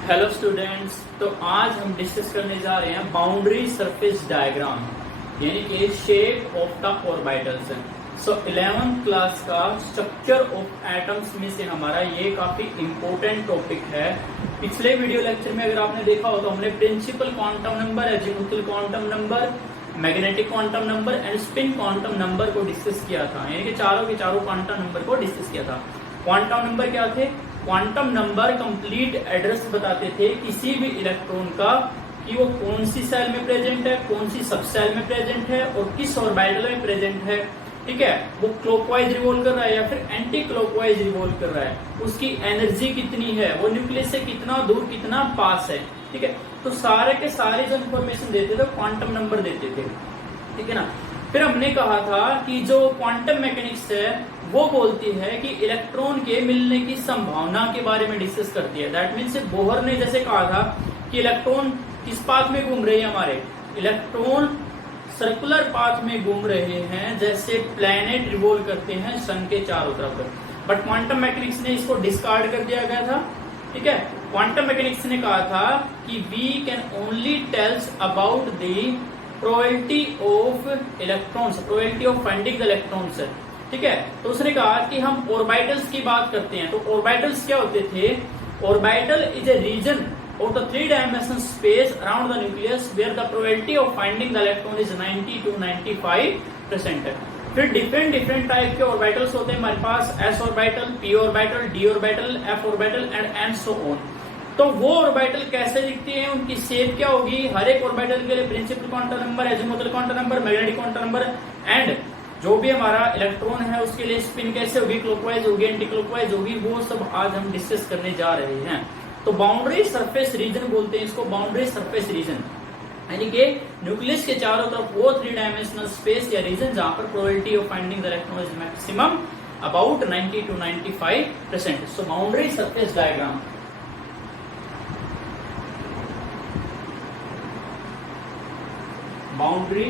Hello students, तो आज हम डिस्कस करने जा रहे हैं बाउंड्री सरफेस डायग्राम यानी कि shape of the orbitals. So 11th class का स्ट्रक्चर ऑफ एटम्स में से हमारा ये काफी इंपॉर्टेंट टॉपिक है। पिछले वीडियो लेक्चर में अगर आपने देखा हो तो हमने principal quantum number, azimuthal quantum number, magnetic quantum number and spin quantum number को डिस्कस किया था, यानी कि चारों के चारों क्वांटम नंबर को डिस्कस किया था। क्वांटम नंबर क्या थे? क्वांटम नंबर कंप्लीट एड्रेस बताते थे किसी भी इलेक्ट्रॉन का कि वो कौन सी सेल में प्रेजेंट है, कौन सी सब सेल में प्रेजेंट है और किस ऑर्बिटल में प्रेजेंट है। ठीक है, वो क्लॉकवाइज रिवॉल्व कर रहा है या फिर एंटी क्लॉकवाइज रिवॉल्व कर रहा है, उसकी एनर्जी कितनी है, वो न्यूक्लियस से कितना दूर, कितना पास है। ठीक है, तो सारे के सारे जो इन्फॉर्मेशन देते थे क्वांटम नंबर देते थे। ठीक है ना। फिर हमने कहा था कि जो क्वांटम मैकेनिक्स है वो बोलती है कि इलेक्ट्रॉन के मिलने की संभावना के बारे में डिस्कस करती है। दैट मीन्स बोहर ने जैसे कहा था कि इलेक्ट्रॉन किस पाथ में घूम रहे हैं, हमारे इलेक्ट्रॉन सर्कुलर पाथ में घूम रहे हैं, जैसे प्लैनेट रिवॉल्व करते हैं सन के चारों तरफ। बट क्वांटम मैकेनिक्स ने इसको डिस्कार्ड कर दिया गया था। ठीक है, क्वांटम मैकेनिक्स ने कहा था कि we can only tells about the probability of electrons, probability of finding the electrons. ठीक है, तो उसने कहा कि हम ऑर्बिटल्स की बात करते हैं। तो ऑर्बिटल्स क्या होते थे? Orbital is a region of the three dimensional space around the nucleus where the probability of finding the electron is 90 to 95%। फिर डिफरेंट टाइप के ऑर्बिटल्स होते हैं हमारे पास, s orbital, p orbital, d orbital, f orbital and so on. तो वो orbital कैसे दिखती हैं, उनकी शेप क्या होगी? हर एक ऑर्बिटल के लिए principal quantum number, azimuthal quantum number, magnetic quantum number and जो भी हमारा इलेक्ट्रॉन है उसके लिए स्पिन कैसे होगी, क्लॉकवाइज होगी, एंटी क्लॉकवाइज होगी, वो सब आज हम डिस्कस करने जा रहे हैं। तो बाउंड्री सरफेस रीजन बोलते हैं इसको, बाउंड्री सरफेस रीजन, यानी कि न्यूक्लियस के चारों तरफ वो थ्री डायमेंशनल स्पेस या रीजन जहां पर probability of finding the electron is maximum about 90 to 95%। So boundary surface diagram. Boundary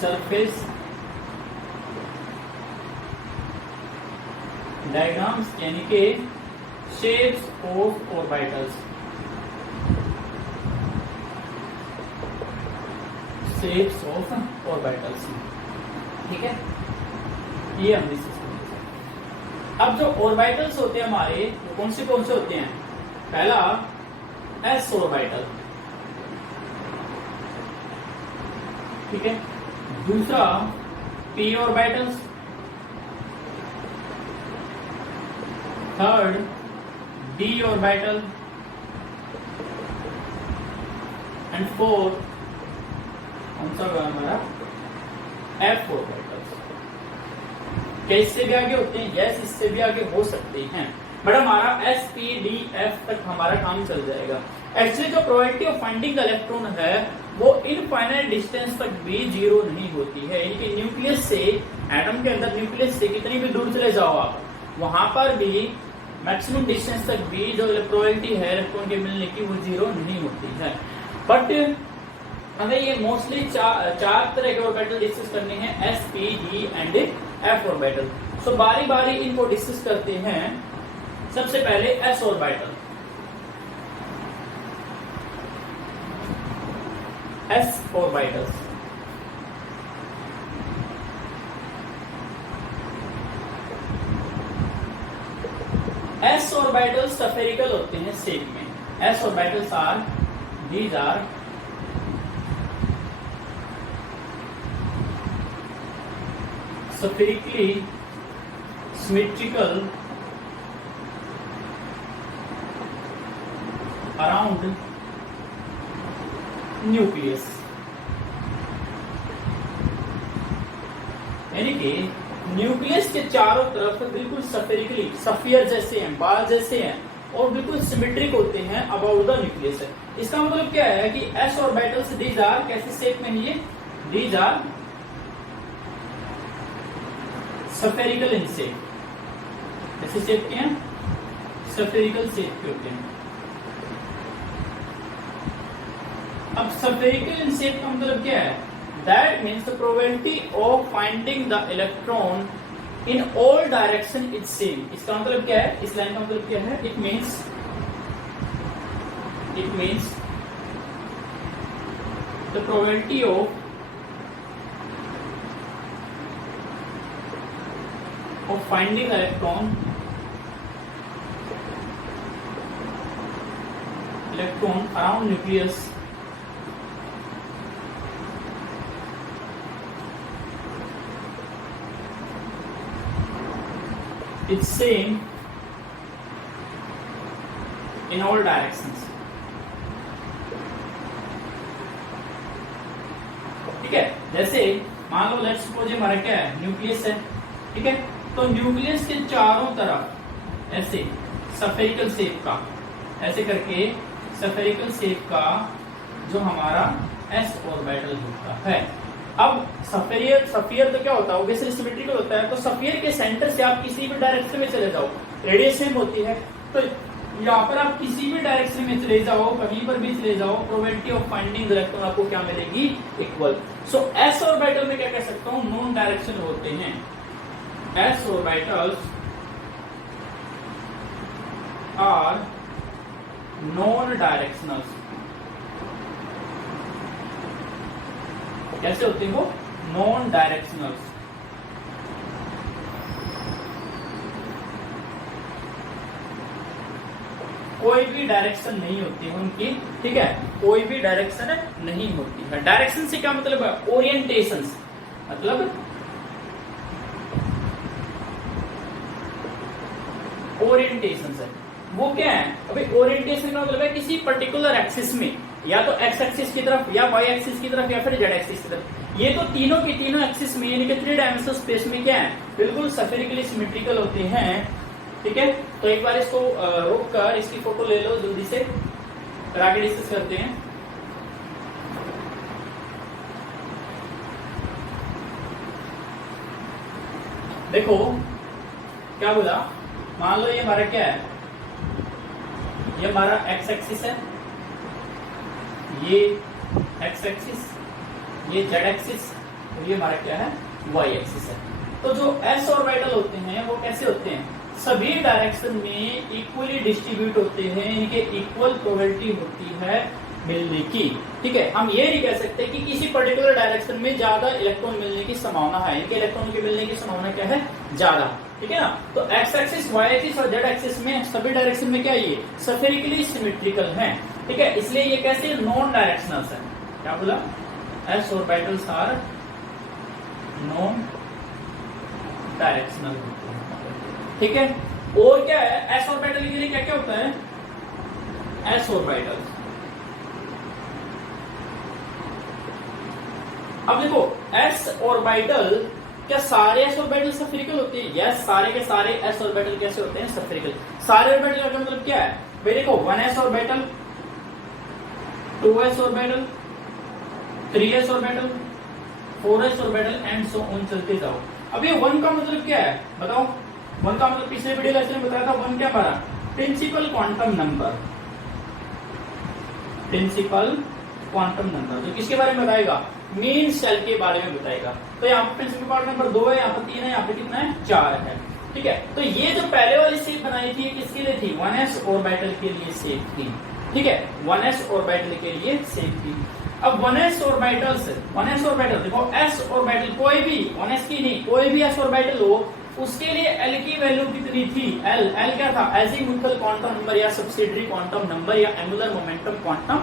surface diagrams यानी कि shapes of orbitals, shapes of orbitals. ठीक है, ये हम डिस्कस करेंगे। अब जो ऑर्बिटल्स होते हैं हमारे, वो कौन से होते हैं? पहला एस ऑर्बिटल, ठीक है, दूसरा P orbitals, third D orbital and fourth कौन सा होगा हमारा? F orbitals. क्या इससे भी आगे होते हैं? यस, इससे भी आगे हो सकते हैं, बट हमारा एस पी डी एफ तक हमारा काम चल जाएगा। एक्चुअली जो probability of finding the electron है वो इनफाइनाइट डिस्टेंस तक भी जीरो नहीं होती है, यानी कि न्यूक्लियस से, एटम के अंदर न्यूक्लियस से कितनी भी दूर चले जाओ आप, वहां पर भी मैक्सिमम डिस्टेंस तक भी जो प्रोबेबिलिटी है इलेक्ट्रॉन के मिलने की वो जीरो नहीं होती है। बट हमें ये मोस्टली चार तरह के ऑर्बिटल डिस्कस करने हैं, S P D and F orbital. So बारी बारी इनको डिस्कस करते हैं। सबसे पहले S orbital. S orbitals S orbital spherical होते हैं शेप में। S orbitals are, these are spherically symmetrical around nucleus, यानी कि न्यूक्लियस के चारों तरफ बिल्कुल स्फेरिकली, सफियर जैसे हैं, बाल जैसे हैं और बिल्कुल सिमेट्रिक होते हैं अबाउट द न्यूक्लियस। इसका मतलब क्या है कि एस ऑर्बिटल्स दीज आर कैसे शेप में है? These are spherical in shape. कैसे शेप के हैं? स्फेरिकल शेप के होते हैं। अब स्फेरिकल इन शेप का मतलब क्या है? That means the probability of finding the electron in all direction it's same. इसका मतलब क्या है, इस लाइन का मतलब क्या है, it means the probability of finding electron around nucleus it's same in all directions। ठीक है, जैसे मान लो लेट्स सपोज हमारा क्या है, न्यूक्लियस है। ठीक है, तो न्यूक्लियस के चारों तरफ ऐसे स्फेरिकल शेप का, ऐसे करके स्फेरिकल शेप का जो हमारा एस ऑर्बिटल होता है। अब सफियर तो क्या होता है, ऑब्वियसली सिमेट्रिकल होता है। तो सफियर के सेंटर से आप किसी भी डायरेक्शन में चले जाओ, रेडियस सेम होती है, तो यहाँ पर आप किसी भी डायरेक्शन में चले जाओ, कहीं पर भी चले जाओ, प्रोबेबिलिटी ऑफ फाइंडिंग इलेक्ट्रॉन आपको क्या मिलेगी, इक्वल। सो एस ऑर्बिटल में क्या कह सकता हूं, नॉन डायरेक्शन होते हैं। S orbitals are non directionals. कैसे होते हैं वो, नॉन डायरेक्शनल्स। कोई भी डायरेक्शन नहीं होती है उनकी। ठीक है, कोई भी डायरेक्शन नहीं होती है। डायरेक्शन से क्या मतलब है, ओरिएंटेशन, मतलब ओरिएंटेशन है वो क्या है। अभी ओरिएंटेशन का मतलब है किसी पर्टिकुलर एक्सिस में, या तो एक्स एक्सिस की तरफ, या वाई एक्सिस की तरफ, या फिर जेड एक्सिस की तरफ। ये तो तीनों की तीनों एक्सिस में, यानी कि 3 डायमेंशनल स्पेस में क्या है, बिल्कुल स्फेरिकली सिमेट्रिकल होते हैं। ठीक है, तो एक बार इसको रोक कर इसकी फोटो ले लो जल्दी से, फिर आगे डिस्कस करते हैं। देखो क्या बोला, मान लो ये हमारा क्या है, ये हमारा एक्स एक्सिस है, ये एक्स एक्सिस, ये जेड एक्सिस, और ये हमारा क्या है, वाई एक्सिस है। तो जो एस ऑर्बिटल होते हैं वो कैसे होते हैं, सभी डायरेक्शन में इक्वली डिस्ट्रीब्यूट होते हैं, इनके इक्वल प्रोबेबिलिटी होती है मिलने की। ठीक है, हम ये नहीं कह सकते कि किसी पर्टिकुलर डायरेक्शन में ज्यादा इलेक्ट्रॉन मिलने की संभावना है, इनके इलेक्ट्रॉन के मिलने की संभावना क्या है, ज्यादा। ठीक है ना, तो एक्स एक्सिस, वाई एक्सिस और जेड एक्सिस में सभी डायरेक्शन में क्या ये स्फेरिकली सिमेट्रिकल हैं। ठीक है, इसलिए ये कैसे नॉन डायरेक्शनल्स है। क्या बोला, S orbitals are non directional होते हैं। ठीक है, और क्या है, एस ऑर्बिटल के लिए क्या क्या होता है, एस ऑर्बिटल्स। अब देखो एस ऑर्बिटल, क्या सारे एस ऑर्बिटल स्फेरिकल होते हैं, यस सारे के सारे एस ऑर्बिटल कैसे होते हैं, स्फेरिकल। सारे ऑर्बिटल का मतलब क्या है भाई, देखो 1s orbital, 2s orbital, 3s orbital, 4s orbital and so on, चलते जाओ। अब ये 1 का मतलब क्या है बताओ, 1 का मतलब पिछले वीडियो लेक्चर में बताया था, 1 क्या हमारा principal quantum number, principal quantum number, जो किसके बारे में बताएगा, मीन सेल के बारे में बताएगा। तो यहाँ पे प्रिंसिपल क्वांटम नंबर 2 है, यहाँ पर 3 है, यहाँ पे कितना है, 4 है। ठीक है, तो ये जो पहले वाली शेप बनाई थी किसके लिए थी, 1s ऑर्बिटल के लिए शेप थी। ठीक है, 1s ऑर्बिटल के लिए शेप थी। अब 1s ऑर्बिटल से 1s ऑर्बिटल देखो, s ऑर्बिटल कोई भी 1s की नहीं, कोई भी s ऑर्बिटल हो, उसके लिए l की वैल्यू कितनी थी, l क्या था, एजीमुथल क्वांटम नंबर या सब्सिडियरी क्वांटम नंबर या एंगुलर मोमेंटम क्वांटम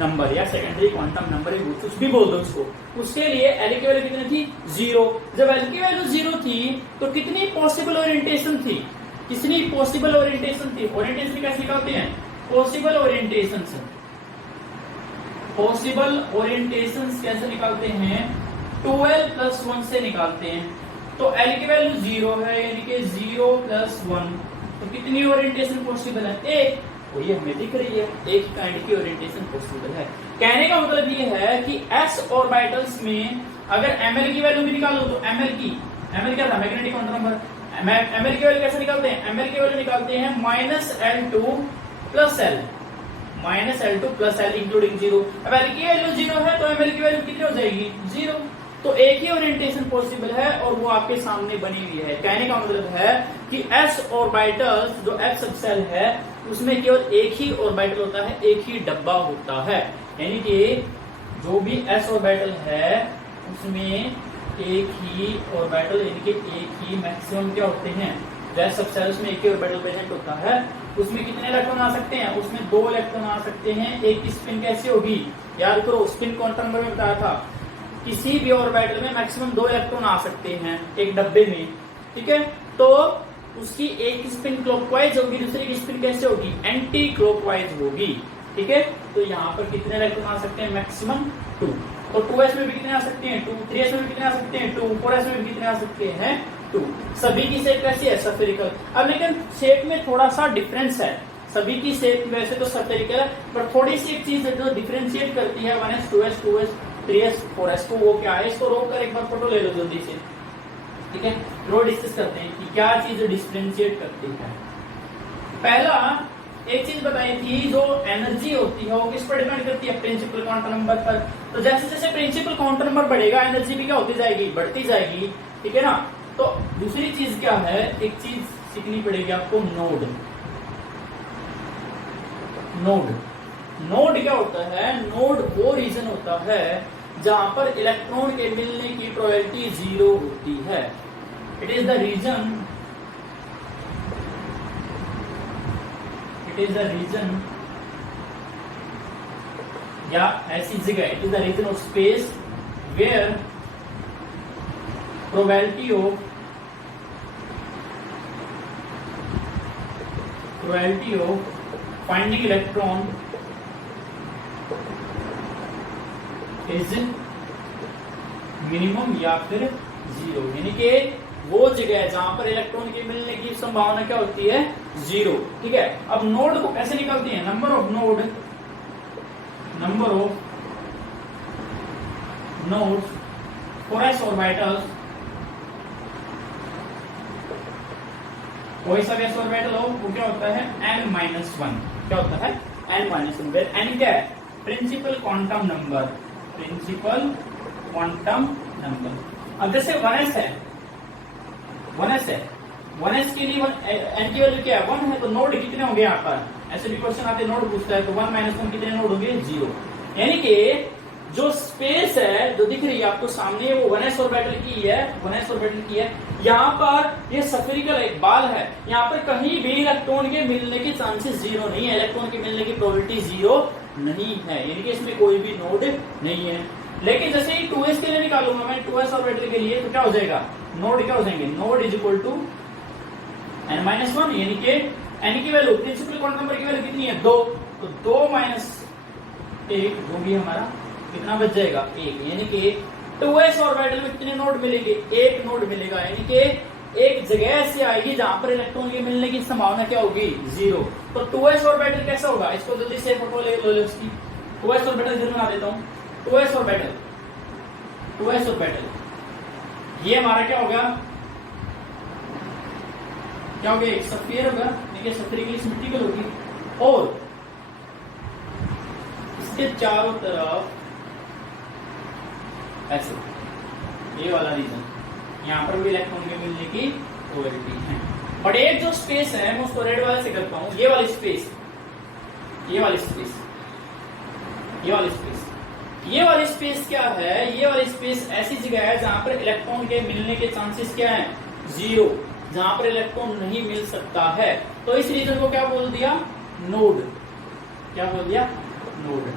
नंबर या सेकेंडरी क्वांटम नंबर, कुछ भी बोल दो उसको। उसके लिए l की वैल्यू कितनी थी, 0। जब l की वैल्यू 0 थी तो कितनी पॉसिबल ओरिएंटेशन थी, कितनी पॉसिबल ओरिएंटेशन थी, ओरिएंटेशन कैसे निकालते हैं, पॉसिबल ओरिएंटेशन से, पॉसिबल ओरिएंटेशन कैसे निकालते हैं, 12+1 से निकालते हैं। तो l की वैल्यू 0 है, यानी कि 0+1, तो कितनी ओरिएंटेशन पॉसिबल है, एक। तो ये हमें दिख रही है, एक काइंड की ओरिएंटेशन पॉसिबल है। कहने का मतलब ये है कि s ऑर्बिटल्स में अगर ml की वैल्यू भी निकालो तो ml क्या था, मैग्नेटिक क्वांटम नंबर, ml की वैल्यू कैसे निकालते हैं, ml की वैल्यू निकालते हैं -L2 + L, -L2 + L including 0। अब L की वैल्यू 0 है तो ml की वैल्यू कितनी हो जाएगी, 0। तो एक ही ओरिएंटेशन पॉसिबल है और वो आपके सामने बनी हुई है। कहने का मतलब है कि s ऑर्बिटल्स जो f सबसेल है उसमें केवल एक ही ऑर्बिटल होता है, एक ही डब्बा होता है। यानी कि जो भी s ऑर्बिटल है उसमें एक ही ऑर्बिटल यानी कि एक ही मैक्सिमम क्या होते हैं, s सबसेल उसमें एक ही ऑर्बिटल प्रेजेंट होता है। उसमें कितने इलेक्ट्रॉन आ सकते हैं, उसमें 2 इलेक्ट्रॉन आ सकते हैं। एक की स्पिन कैसी होगी, याद करो स्पिन क्वांटम नंबर में बताया था, किसी भी ऑर्बिटल में मैक्सिमम 2 इलेक्ट्रॉन आ सकते हैं एक डब्बे में, ठीक है। तो उसकी एक स्पिन क्लॉकवाइज होगी, दूसरी की स्पिन कैसे होगी, एंटी क्लॉकवाइज होगी, ठीक है। तो यहाँ पर कितने इलेक्ट्रॉन आ सकते हैं, मैक्सिमम 2। तो 2s में भी कितने आ सकते हैं 2, 3s में भी कितने आ सकते हैं 2, 4s में भी कितने आ सकते हैं 2। सभी की शेप कैसी है, स्फेरिकल। अब लेकिन शेप में थोड़ा सा डिफरेंस है, सभी की शेप वैसे तो स्फेरिकल है पर थोड़ी सी एक चीज जो डिफरेंशिएट करती है 1s 2s 2s 3s 4s को, वो क्या है, इसको रोक कर एक बार फोटो ले लो जल्दी से, ठीक है। रो डिस्कस करते हैं कि क्या चीज डिफरेंशिएट करती है। पहला एक चीज बताई थी, जो एनर्जी होती है वो किस पर डिपेंड करती है, प्रिंसिपल क्वांटम नंबर पर। तो जैसे जैसे प्रिंसिपल क्वांटम नंबर बढ़ेगा एनर्जी भी क्या होती जाएगी, बढ़ती जाएगी, ठीक है ना। तो दूसरी चीज क्या है, एक चीज सीखनी पड़ेगी आपको, नोड। नोड नोड क्या होता है, नोड वो रीजन होता है जहां पर इलेक्ट्रॉन के मिलने की प्रोबेबिलिटी 0 होती है। It is the region, it is the region या ऐसी जगह, it is the region of space where probability of finding electron is minimum या फिर 0। यानी कि वो जगह है जहां पर इलेक्ट्रॉन के मिलने की संभावना क्या होती है, 0, ठीक है। अब नोड को कैसे निकालते हैं, number of nodes for s orbitals, कोई सा s ऑर्बिटल हो वो क्या होता है n-1, क्या होता है n-1, वेयर n क्या है, principal quantum number, principal quantum number. अब जैसे 1s है, 1s है, 1s के लिए n की वैल्यू क्या है, 1 है, तो नोड कितने होंगे यहाँ पर, ऐसे भी क्वेश्चन आते हैं नोड पूछता है, तो 1 - 1 कितने नोड होंगे, 0। यानी कि जो स्पेस है जो दिख रही है आपको सामने वो 1s ऑर्बिटल की है, 1s ऑर्बिटल की है। यहाँ पर ये स्फेरिकल एक बाल है, यहाँ पर कहीं भी इलेक्ट्रॉन के मिलने के चांसेस 0 नहीं है, इलेक्ट्रॉन के मिलने की प्रोबेबिलिटी 0 नहीं है, यानी कि इसमें कोई भी नोड नहीं है। लेकिन जैसे ही 2s के लिए निकालूंगा मैं, 2s ऑर्बिटल के लिए, तो क्या हो जाएगा, नोड क्या हो जाएंगे, node is equal to n-1, यानी कि n की वैल्यू, प्रिंसिपल क्वांटम नंबर की वैल्यू कितनी है, 2, तो 2 - 1 वो भी हमारा कितना बच जाएगा, 1। यानी कि 2s ऑर्बिटल में कितने नोड मिलेंगे, 1 नोड मिलेगा। यानी कि एक जगह ऐसी आएगी जहां पर इलेक्ट्रॉन के मिलने की संभावना क्या होगी, 0। तो 2s ऑर्बिटल कैसा होगा, इसको जल्दी से फोटो ले लो इसकी, 2s ऑर्बिटल जरूर बना देता हूं। 2s ऑर्बिटल ये हमारा क्या होगा, क्या होगा, एक स्फीयर होगा, ठीक है, स्फीयरिकल सिमेट्रिकल होगी, और इसके चारों तरफ ऐसे, ये वाला रीजन, यहाँ पर भी इलेक्ट्रॉन के मिलने की प्रोबेबिलिटी है। बट एक जो स्पेस है मैं उसको रेड वाले से करता हूं, ये वाली स्पेस, ये वाली स्पेस, ये वाली स्पेस, ये वाली स्पेस क्या है, ये वाली स्पेस ऐसी जगह है जहां पर इलेक्ट्रॉन के मिलने के चांसेस क्या है, 0, जहां पर इलेक्ट्रॉन नहीं मिल सकता है। तो इस रीजन को क्या बोल दिया, नोड, क्या बोल दिया, नोड।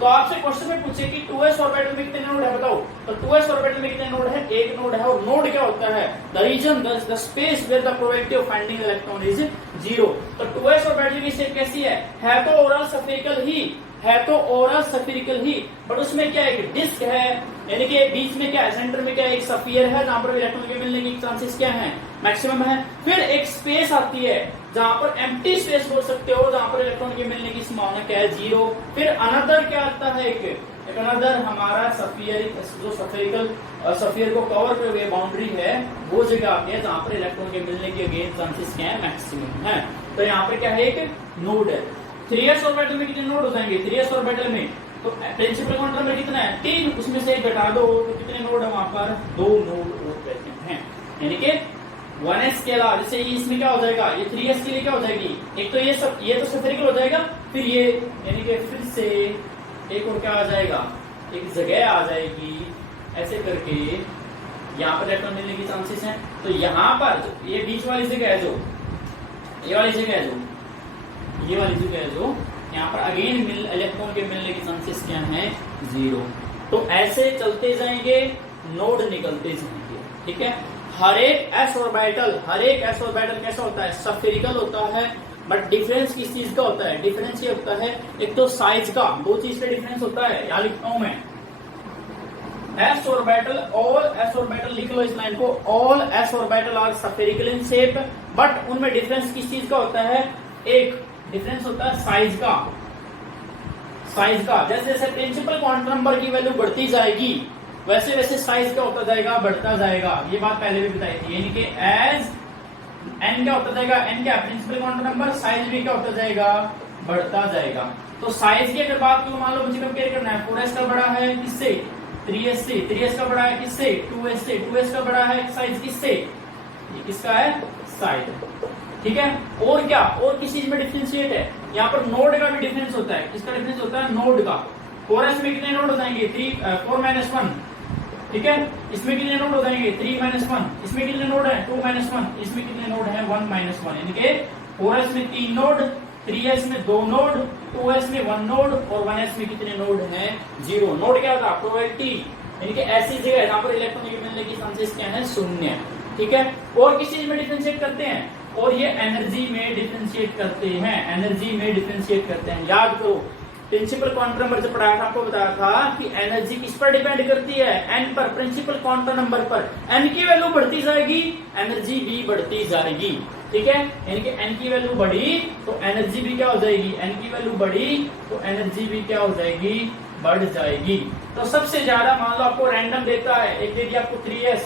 तो आपसे क्वेश्चन में पूछे कि 2s ऑर्बिटल में कितने नोड है बताओ, तो 2s ऑर्बिटल में कितने नोड है, 1 नोड है। और नोड क्या होता है, the region, the space where the probability of finding electron is 0। तो 2s ऑर्बिटल की शेप कैसी है तो ओवरऑल स्फेरिकल ही है, तो ओवरऑल स्फेरिकल ही, बट उसमें क्या है, एक डिस्क है, यानी कि बीच में क्या है, सेंटर में क्या है, एक स्फीयर है जहां पर इलेक्ट्रॉन के मिलने की चांसेस क्या है, मैक्सिमम है। फिर एक स्पेस आती है जहां पर एम्प्टी स्पेस बोल सकते हो, जहां पर इलेक्ट्रॉन के मिलने की संभावना क्या है, 0। फिर अनदर क्या आता है, एक अनदर हमारा स्फीयर, जो स्फीयर को कवर करे हुए बाउंड्री है, वो जगह आती है जहां पर इलेक्ट्रॉन के मिलने के अगेन चांसेस क्या है, मैक्सिमम है। तो यहाँ पे क्या है, एक नोड है। 3s ऑर्बिटल में कितने नोड हो जाएंगे, 3s ऑर्बिटल में तो प्रिंसिपल काउंटर नंबर कितना है 3, उसमें से 1 घटा दो तो कितने नोड है वहां पर 2 नोड और प्रेजेंट हैं। यानी कि 1s के अलावा जैसे इसमें क्या हो जाएगा, ये 3s के लिए क्या हो जाएगी, एक तो ये तो स्फेरिकल हो जाएगा, फिर ये यानी कि फिर से एक और क्या आ जाएगा, एक जगह आ जाएगी, ऐसे करके यहाँ पर इलेक्ट्रॉन मिलने की चांसेस हैं। तो यहाँ पर ये बीच वाली जगह है जो ये वाली जगह है जो यहाँ पर अगेन इलेक्ट्रॉन के मिलने की चांसेस क्या हैं 0। तो ऐसे चलते जाएंगे, नोड निकलते जाएंगे, ठीक है। हर एक s ऑर्बिटल कैसा होता है, स्फेरिकल होता है, बट डिफरेंस किस चीज का होता है, डिफरेंस ये होता है एक तो साइज का, 2 चीज का डिफरेंस होता है। यहाँ लिखता हूं मैं s orbital, all s orbital लिख लो इस लाइन को, all s orbital are spherical in shape, but उनमें डिफरेंस किस चीज का होता है, एक डिफरेंस होता है साइज का। जैसे जैसे प्रिंसिपल क्वांटम नंबर की वैल्यू बढ़ती जाएगी वैसे वैसे साइज क्या होता जाएगा, बढ़ता जाएगा। ये बात पहले भी बताई थी, यानी कि एज n क्या होता जाएगा, n क्या प्रिंसिपल क्वांटम नंबर, साइज भी क्या होता जाएगा, बढ़ता जाएगा। तो साइज की अगर बात करूं, मान लो मुझे कंपेयर करना है 4s का बड़ा है किससे, 3s से, 3s का बड़ा है किससे, 2s से, 2s का बड़ा है साइज किससे, ये किसका है साइज, ठीक है। और क्या, और किस चीज में डिफरेंशिएट है, यहाँ पर नोड का भी डिफरेंस होता है। किसका डिफरेंस होता है, नोड का। 4s में कितने नोड हो जाएंगे 4 - 1, ठीक है। इसमें कितने नोड हो जाएंगे 3 - 1, इसमें कितने नोड है 2 - 1, इसमें कितने नोड है 1 - 1, यानी कि 4s में 3 नोड, 3s में 2 नोड, 2s में 1 नोड और 1s में कितने नोड है 0। नोड क्या था, प्रोबेबिलिटी, यानी कि ऐसी जगह जहां पर इलेक्ट्रॉन के मिलने की चांसेस क्या है 0, ठीक है। और किस चीज में डिफरेंशिएट करते हैं, और ये एनर्जी में डिफरेंशिएट करते हैं, याद करो प्रिंसिपल क्वांटम नंबर जब पढ़ाया था आपको बताया था कि एनर्जी किस पर डिपेंड करती है, n पर, प्रिंसिपल क्वांटम नंबर पर। n की वैल्यू बढ़ती जाएगी, एनर्जी भी बढ़ती जाएगी, ठीक है। यानी कि n की वैल्यू बढ़ी तो एनर्जी भी क्या हो जाएगी, n की वैल्यू बढ़ी तो एनर्जी भी क्या हो जाएगी, बढ़ जाएगी। तो सबसे ज्यादा मान लो आपको रैंडम देता है, एक दे दिया आपको 3s,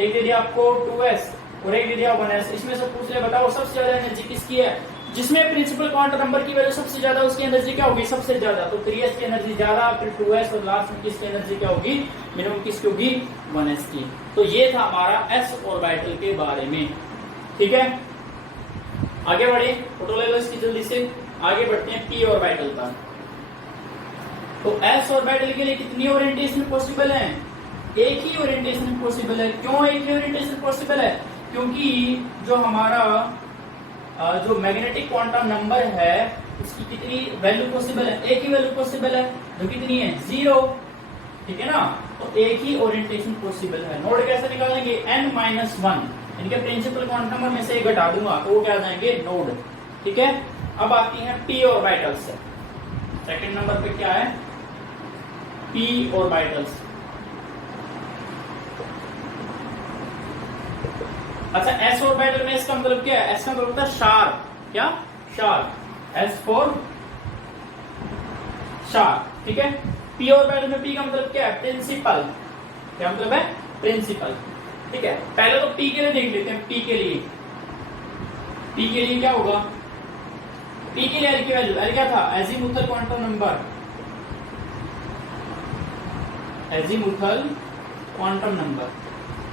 एक दे दिया आपको 2s और एक दे दिया 1s, इसमें से पूछ ले बताओ सबसे ज्यादा एनर्जी किसकी है, जिसमें प्रिंसिपल क्वांटम नंबर की वैल्यू सबसे ज्यादा, उसकी एनर्जी क्या होगी सबसे ज्यादा। तो 3s की एनर्जी ज्यादा, फिर 2s और लास्ट में किसकी एनर्जी क्या होगी, मिनिमम किसकी होगी 1s की। तो ये था हमारा s ऑर्बिटल के बारे में, ठीक है। आगे बढ़े, फोटो ले लो इसकी जल्दी से, आगे बढ़ते हैं p ऑर्बिटल पर। तो s ऑर्बिटल के लिए कितनी ओरिएंटेशन पॉसिबल है, एक ही ओरिएंटेशन पॉसिबल है। क्यों एक ही ओरिएंटेशन पॉसिबल है, क्योंकि जो हमारा जो मैग्नेटिक क्वांटम नंबर है उसकी कितनी वैल्यू पॉसिबल है, एक ही वैल्यू पॉसिबल है, जो कितनी है 0, ठीक है ना। तो एक ही ओरिएंटेशन पॉसिबल है। नोड कैसे निकालेंगे, n - 1, यानी कि प्रिंसिपल क्वांटम नंबर में से 1 घटा दूंगा तो वो क्या आ जाएंगे नोड, ठीक है। अब आती है p ऑर्बिटल्स, सेकंड नंबर पे क्या है p ऑर्बिटल्स। अच्छा s ऑर्बिटल में इसका मतलब क्या है, s का मतलब होता है शार्प, क्या शार्प, s फॉर शार्प, ठीक है। p ऑर्बिटल में p का मतलब क्या है, प्रिंसिपल, क्या मतलब है प्रिंसिपल, ठीक है। पहले तो p के लिए देख लेते हैं, p के लिए क्या होगा, p के लिए l की वैल्यू, l क्या था azimuthal quantum number, azimuthal quantum number,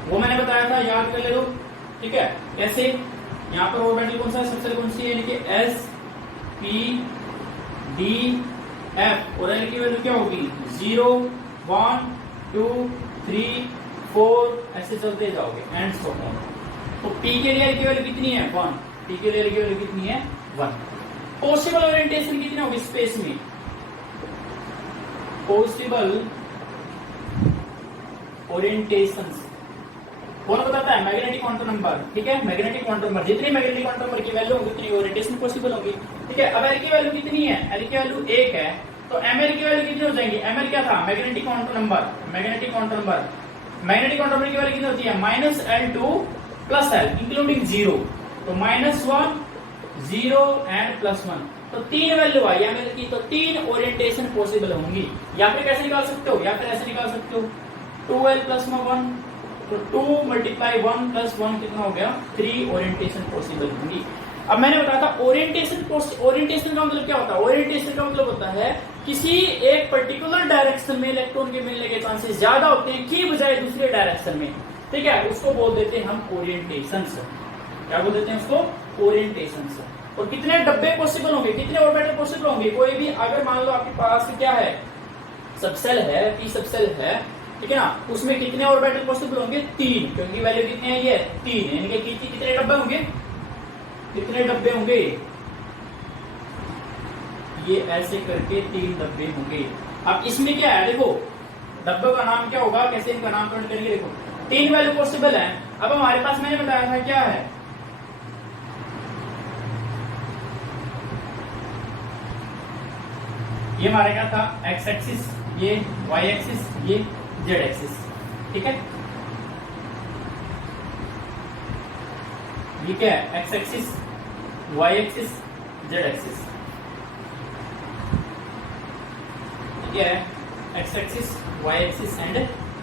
वो मैंने बताया था, याद कर ले लो, ठीक है। कैसे, यहाँ पर ऑर्बिटल कौन सा है, सबसे कौन सी है, यानी कि s p d f, और l की वैल्यू क्या होगी 0 1 2 3 4, ऐसे चलते जाओगे एंड सो ऑन। तो p के लिए l की वैल्यू कितनी है 1, p के लिए l की वैल्यू कितनी है 1। पॉसिबल ओरिएंटेशन कितनी होगी स्पेस में, पॉसिबल ओरिएंटेशंस कौन बताता है, मैग्नेटिक क्वांटम नंबर, ठीक है। मैग्नेटिक क्वांटम नंबर, जितनी मैग्नेटिक क्वांटम नंबर की वैल्यू होगी उतनी ओरिएंटेशन पॉसिबल होगी, ठीक है। अब l की वैल्यू कितनी है, l की वैल्यू 1 है, तो ml की वैल्यू कितनी हो जाएगी, ml क्या था magnetic quantum number, magnetic quantum number, magnetic quantum number की वैल्यू कितनी होती है -L2 + L इंक्लूडिंग 0, तो -1 0 एंड +1, तो 3 वैल्यू आई ml की, तो 3 ओरिएंटेशन पॉसिबल होंगी। या फिर कैसे निकाल सकते हो, या फिर ऐसे निकाल सकते हो 2l + 1, तो 2 × 1 + 1 कितना हो गया 3 ओरिएंटेशन पॉसिबल होंगी। अब मैंने बताया था ओरिएंटेशन का मतलब क्या होता है, ओरिएंटेशन का मतलब होता है किसी एक पर्टिकुलर डायरेक्शन में इलेक्ट्रॉन के मिलने के चांसेस ज्यादा होते हैं की बजाय दूसरे डायरेक्शन में, ठीक है, उसको बोल देते हैं हम ओरिएंटेशन। क्या बोल देते हैं उसको? ओरिएंटेशन। और कितने डब्बे पॉसिबल होंगे, कितने ऑर्बिटल पॉसिबल होंगे? कोई भी अगर मान लो आपके पास क्या है, सबसेल है, पी सबसेल है, ठीक है ना, उसमें कितने ऑर्बिटल पॉसिबल होंगे? 3, क्योंकि वैल्यू कितनी है? ये 3, यानी कि कितने डब्बे होंगे? कितने डब्बे होंगे? ये ऐसे करके 3 डब्बे होंगे। अब इसमें क्या है, देखो डब्बे का नाम क्या होगा, कैसे इनका नामकरण करेंगे? देखो 3 वैल्यू पॉसिबल है। अब हमारे पास मैंने बताया था क्या है, ये हमारे क्या था, एक्स एक्सिस, ये वाई एक्सिस, ये जेड एक्सिस, ठीक है। ये क्या है, X axis, Y axis, Z axis, क्या है, X axis, Y axis and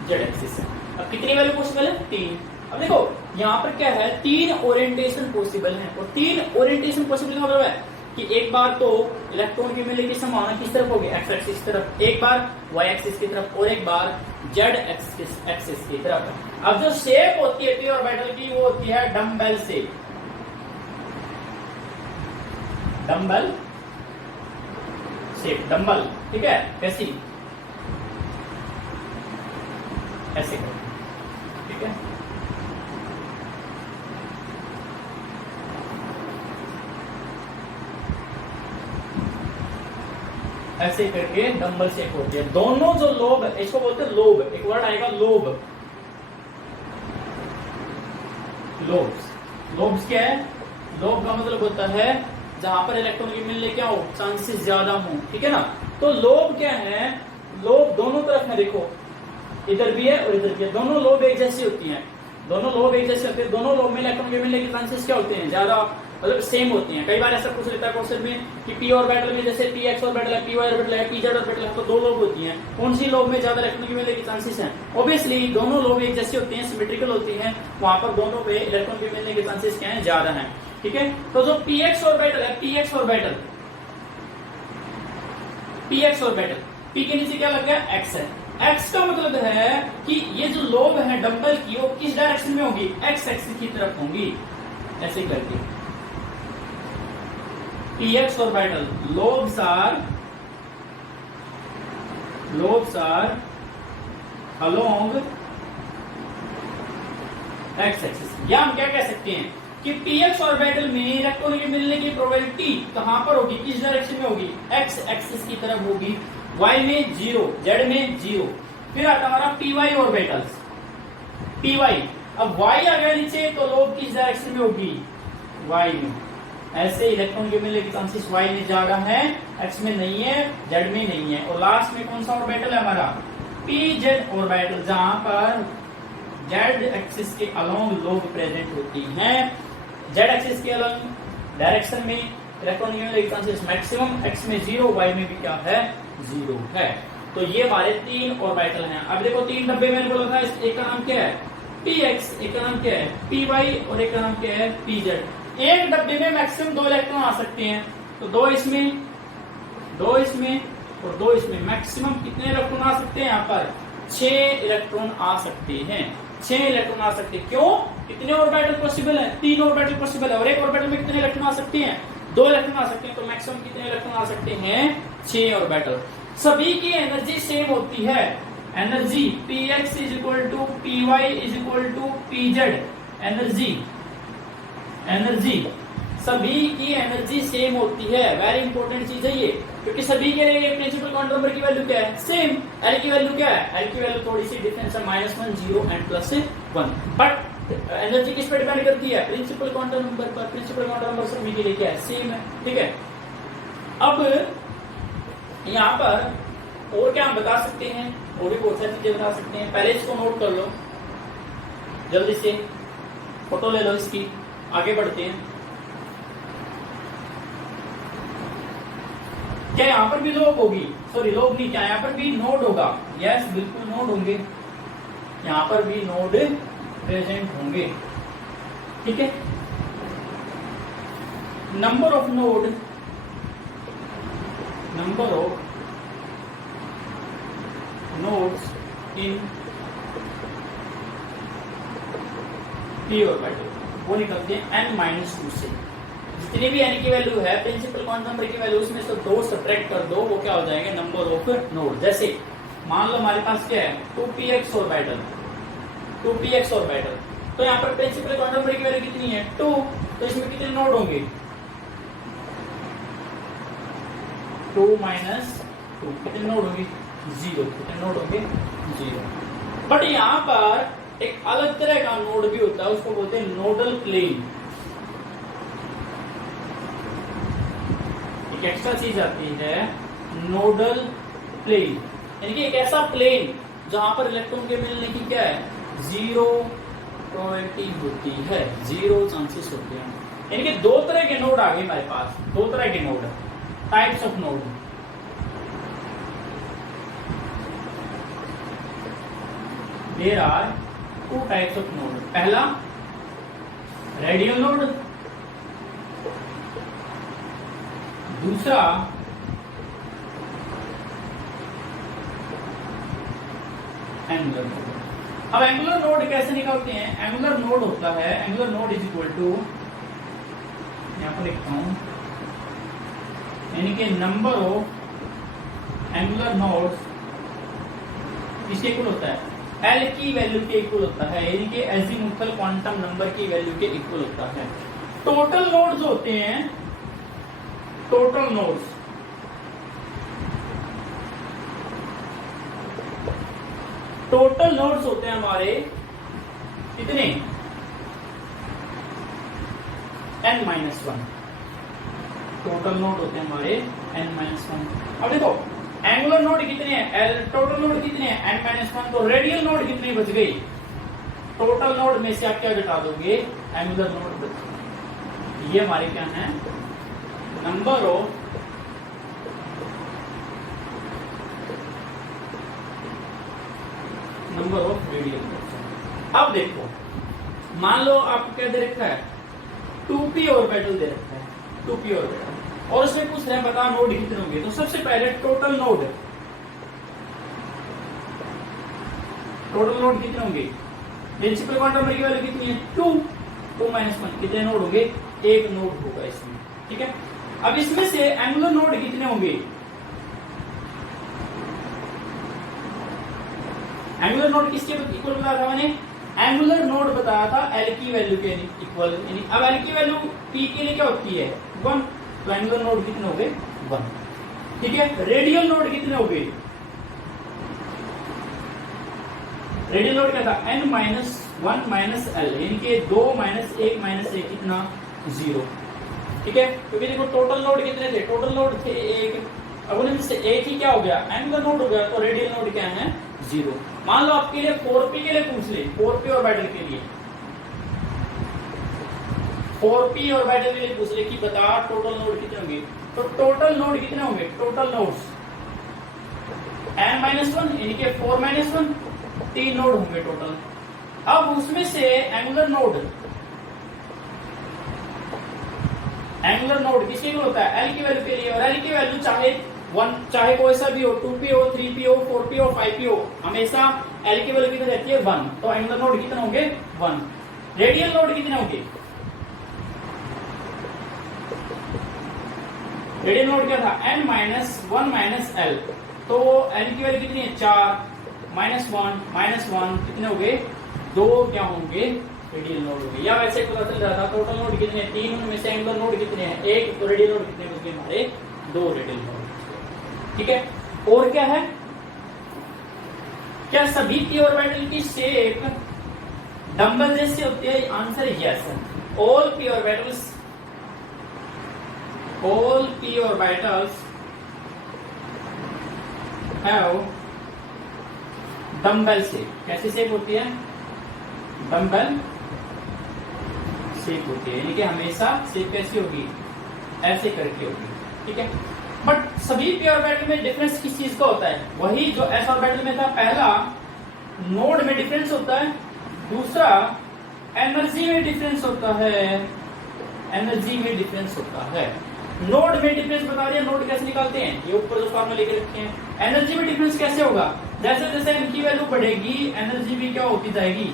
Z axis. अब कितनी वैल्यू पॉसिबल है? 3। अब देखो यहाँ पर क्या है, 3 ओरिएंटेशन पॉसिबल है, और 3 ओरिएंटेशन पॉसिबल का मतलब है कि एक बार तो इलेक्ट्रॉन की मिलने की संभावना किस तरफ होगी, एक्स एक्सिस की तरफ, एक बार वाई एक्सिस की तरफ, और एक बार जेड एक्सिस की तरफ। अब जो शेप होती है पी ऑर्बिटल की वो होती है dumbbell shape, dumbbell shape, dumbbell, ठीक है, कैसी, ऐसे करो, ठीक है। ऐसे करके डम्बल शेप होती है। दोनों जो लोब, इसको बोलते हैं लोब, एक वर्ड आएगा लोब, लोब्स। लोब्स क्या है? लोब का मतलब होता है जहां पर इलेक्ट्रॉन की मिलने क्या हो, चांसेस ज्यादा हो, ठीक है ना। तो लोब क्या है, लोब दोनों तरफ में देखो, इधर भी है और इधर भी है, दोनों लोब एक जैसी होती हैं, दोनों लोब एक जैसे होते हैं, दोनों लोब में इलेक्ट्रॉन के मिलने के चांसेस क्या होते हैं, ज्यादा, मतलब सेम होती हैं। कई बार ऐसा पूछ लेता है क्वेश्चन में कि पी ऑर्बिटल में जैसे पी एक्स ऑर्बिटल है, पी वाई ऑर्बिटल है, पी जेड ऑर्बिटल है, तो 2 लोब होती हैं, कौन सी लोब में ज्यादा इलेक्ट्रॉन के मिलने के चांसेस हैं? ऑब्वियसली दोनों लोब एक जैसी होती हैं, सिमेट्रिकल होती हैं, वहां पर दोनों पे इलेक्ट्रॉन के मिलने के चांसेस क्या है, ज्यादा है, ठीक है। तो जो पी एक्स ऑर्बिटल है, P x orbital, P x orbital, P के नीचे क्या लग गया, एक्स है। एक्स का मतलब है कि ये जो लोब है डम्बल की, वो किस डायरेक्शन में होगी, एक्स एक्सिस की तरफ होंगी, ऐसे करके। P x orbital lobes are along x axis। या हम क्या कह सकते हैं कि पी एक्स ऑर्बिटल में इलेक्ट्रॉन के मिलने की प्रोबेबिलिटी कहां पर होगी, किस डायरेक्शन में होगी, एक्स एक्सिस की तरफ होगी, y में 0, z में 0। फिर आता हमारा P Y orbitals, P Y, अब y आ गया नीचे तो लोब किस डायरेक्शन में होगी, y में। ऐसे इलेक्ट्रॉन के मिलने के चांसेस y में ज्यादा है, x में नहीं है, z में नहीं है। और लास्ट में कौन सा ऑर्बिटल है हमारा, पी जेड ऑर्बिटल, जहां पर z एक्सिस के अलोंग लोब प्रेजेंट होती हैं। z एक्सिस के अलोंग डायरेक्शन में इलेक्ट्रॉन के मिलने के चांसेस मैक्सिमम, x में 0, y में भी क्या है, 0 है। तो ये हमारे 3 ऑर्बिटल हैं। अब देखो 3 डब्बे मैंने बोला था, एक का नाम क्या है, पी एक्स, एक का नाम क्या है, पी वाई, और एक का नाम क्या है, पी जेड। एक डब्बे में मैक्सिमम 2 इलेक्ट्रॉन आ सकते हैं, तो 2 इसमें, 2 इसमें और 2 इसमें, मैक्सिमम कितने इलेक्ट्रॉन आ सकते हैं, यहाँ पर 6 इलेक्ट्रॉन आ सकते हैं, 6 इलेक्ट्रॉन आ सकते हैं। क्यों, कितने ऑर्बिटल पॉसिबल है, 3 ऑर्बिटल पॉसिबल है, और एक ऑर्बिटल में कितने इलेक्ट्रॉन आ सकते हैं, 2 इलेक्ट्रॉन आ सकते हैं, तो मैक्सिमम कितने इलेक्ट्रॉन आ सकते हैं, 6 ऑर्बिटल। सभी की एनर्जी सेम होती है, energy P X is equal to P Y is equal to P Z, energy, energy सभी की एनर्जी सेम होती है। वेरी इंपॉर्टेंट चीज है ये, क्योंकि सभी के लिए प्रिंसिपल क्वांटम नंबर की वैल्यू क्या है, सेम। एल की वैल्यू क्या है, एल की वैल्यू थोड़ी सी डिफरेंस है, -1, 0 एंड +1, बट एनर्जी किस पर डिपेंड करती है, प्रिंसिपल क्वांटम नंबर पर। प्रिंसिपल क्वांटम नंबर सभी के लिए क्या है, सेम है, ठीक है। अब यहाँ पर और क्या हम बता सकते हैं, और भी बहुत सारी चीजें बता सकते हैं। पहले इसको नोट कर लो जल्दी से, फोटो ले लो इसकी, आगे बढ़ते हैं। क्या यहाँ पर भी लोब होगी, सॉरी लोब नहीं, क्या यहाँ पर भी नोड होगा, यस बिल्कुल नोड होंगे, यहाँ पर भी नोड प्रेजेंट होंगे, ठीक है। Number of node, number of nodes in p orbital, वो निकलते हैं n-2 से। जितनी भी n की वैल्यू है प्रिंसिपल क्वांटम नंबर की वैल्यू, उसमें से 2 सब्ट्रैक्ट कर दो, वो क्या हो जाएगा, नंबर ऑफ नोड। जैसे मान लो हमारे पास क्या है 2px ऑर्बिटल, 2px ऑर्बिटल, तो यहाँ पर प्रिंसिपल क्वांटम नंबर की वैल्यू कितनी है 2, तो इसमें कितने नोड होंगे 2 - 2, कितने नोड होंगे 0, कितने नोड होंगे 0। बट यहाँ पर एक अलग तरह का नोड भी होता है, उसको बोलते हैं नोडल प्लेन। एक एक्स्ट्रा चीज आती है नोडल प्लेन, यानी कि एक ऐसा प्लेन जहां पर इलेक्ट्रॉन के मिलने की क्या है 0 प्रोबेबिलिटी होती है, 0 चांसेस होते हैं। यानी कि 2 तरह के नोड आ गए हमारे पास, 2 तरह के node, types of node. There are 2 types of node. पहला रेडियल नोड, दूसरा एंगुलर नोड। अब एंगुलर नोड कैसे निकालते हैं, एंगुलर नोड होता है, angular node is equal to, यहां पर लिखता हूं, यानी कि नंबर ऑफ एंगुलर नोड्स किसके इक्वल होता है, एल की वैल्यू के इक्वल होता है, यानी कि एजीमुथल क्वांटम नंबर की वैल्यू के इक्वल होता है। टोटल नोड्स होते हैं, टोटल नोड्स, टोटल नोड्स होते हैं हमारे कितने n-1, टोटल नोड होते हैं हमारे n-1। अब देखो एंगुलर नोड कितने हैं, टोटल नोड कितने हैं n-1, तो रेडियल नोड कितनी बच गई, टोटल नोड में से आप क्या घटा दोगे, एंगुलर नोड। ये हमारे क्या है नंबर ऑफ रेडियल नोड्स। अब देखो मान लो आपको क्या दे रखा है 2p ऑर्बिटल दे रखा है, 2p ऑर्बिटल, और उसमें पूछ रहे हैं बता नोड कितने होंगे। तो सबसे पहले टोटल नोड कितने होंगे, प्रिंसिपल क्वांटम नंबर की वैल्यू कितनी है 2, 2 - 1, कितने नोड होंगे, एक नोड होगा इसमें, ठीक है। अब इसमें से एंगुलर नोड कितने होंगे, एंगुलर नोड किसके इक्वल बताया था मैंने, एंगुलर नोड बताया था एल की वैल्यू के इक्वल। अब एल की वैल्यू पी के लिए क्या होती है 1, तो एंगुलर नोड कितने हो गए 1, ठीक है। रेडियल नोड कितने हो गए, रेडियल नोड क्या था n-1 - l, यानी कि 2 - 1 - 1 कितना 0, ठीक है। क्योंकि देखो टोटल नोड कितने थे, टोटल नोड थे 1, अब उनमें से एक ही क्या हो गया एंगुलर नोड हो गया, तो रेडियल नोड क्या है 0। मान लो आपके लिए 4p के लिए पूछ ले, 4p ऑर्बिटल के लिए, 4p ऑर्बिटल के लिए पूछ ले कि बता टोटल नोड कितने होंगे, तो टोटल नोड कितने होंगे, टोटल नोड्स n-1 यानी कि 4 - 1, 3 नोड होंगे टोटल। अब उसमें से एंगुलर नोड किसके इक्वल होता है एल की वैल्यू के लिए, और एल की वैल्यू चाहे 1, चाहे कोई सा भी हो, 2p हो, 3p हो, 4p हो, 5p हो, हमेशा एल की वैल्यू कितनी रहती है 1, तो एंगुलर नोड कितने होंगे 1। रेडियल नोड कितने होंगे, रेडियल नोड क्या था n-1 - l, तो l की वैल्यू कितनी है 4 -1 - 1 कितने हो गए 2, क्या होंगे रेडियल नोड हो गए। या वैसे पता चल रहा था टोटल नोड कितने हैं 3, उनमें से एंगुलर नोड कितने हैं 1, तो रेडियल नोड कितने बच गए हमारे 2 रेडियल नोड, ठीक है। और क्या है, क्या सभी p ऑर्बिटल की शेप डंबल जैसी होती है, answer yes, all p orbitals have dumbbell shape. कैसी शेप होती है, डंबल शेप होती है, यानी कि हमेशा शेप कैसी होगी ऐसे करके होगी, ठीक है। बट सभी p ऑर्बिटल में डिफरेंस किस चीज का होता है, वही जो s ऑर्बिटल में था, पहला नोड में डिफरेंस होता है, दूसरा एनर्जी में डिफरेंस होता है, एनर्जी में डिफरेंस होता है। नोड में डिफरेंस बता दिया, नोड कैसे निकालते हैं, ये ऊपर जो फॉर्मूला लेके रखे हैं। एनर्जी में डिफरेंस कैसे होगा, जैसे जैसे इनकी वैल्यू बढ़ेगी एनर्जी भी क्या होती जाएगी,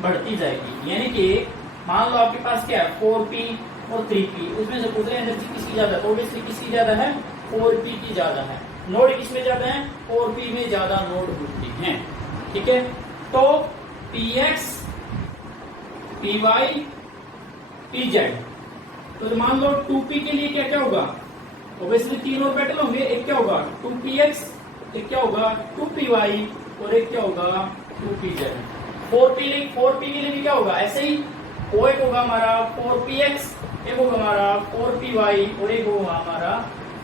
बढ़ती जाएगी। यानी कि मान लो आपके पास क्या है 4p और 3p, उसमें से पूछ रहे एनर्जी किसकी ज्यादा है, तो ऑब्वियसली किसकी ज्यादा है, 4p की ज्यादा है। नोड किसमें ज्यादा है, 4p में ज्यादा नोड होती हैं। ठीक है, तो px py pz, तो मान लो 2p के लिए क्या क्या होगा, ऑब्वियसली 3 ऑर्बिटल होंगे, एक क्या होगा 2px, एक क्या होगा 2py और एक क्या होगा 2pz। 4p के लिए भी क्या होगा ऐसे ही, वो एक होगा हमारा 4px, एक होगा हमारा 4py और एक होगा हमारा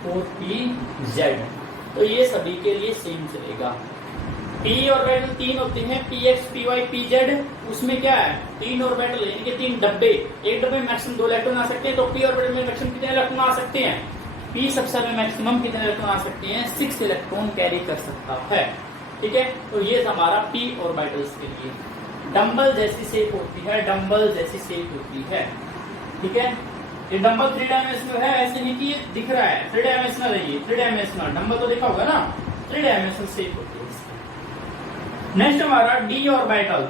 4pz। तो ये सभी के लिए सेम चलेगा। p ऑर्बिटल 3 होते हैं, px py pz, उसमें क्या है 3 ऑर्बिटल यानी कि 3 डब्बे, एक डब्बे में मैक्सिमम 2 इलेक्ट्रॉन आ सकते हैं, तो p ऑर्बिटल में मैक्सिमम कितने इलेक्ट्रॉन आ सकते हैं, p सबसे में मैक्सिमम कितने इलेक्ट्रॉन आ सकते हैं, 6 इलेक्ट्रॉन कैरी कर सकता है। ठीक है, तो ये हमारा p ऑर्बिटल्स के लिए। डंबल जैसी शेप होती है, डंबल जैसी शेप होती है। ठीक है, ये डंबल 3 डायमेंशनल है, ऐसे नहीं कि ये दिख रहा है 3 डायमेंशनल है, ये 3 डायमेंशनल डंबल तो देखा होगा ना, 3 डायमेंशनल शेप होती है इसकी। नेक्स्ट हमारा d ऑर्बिटल,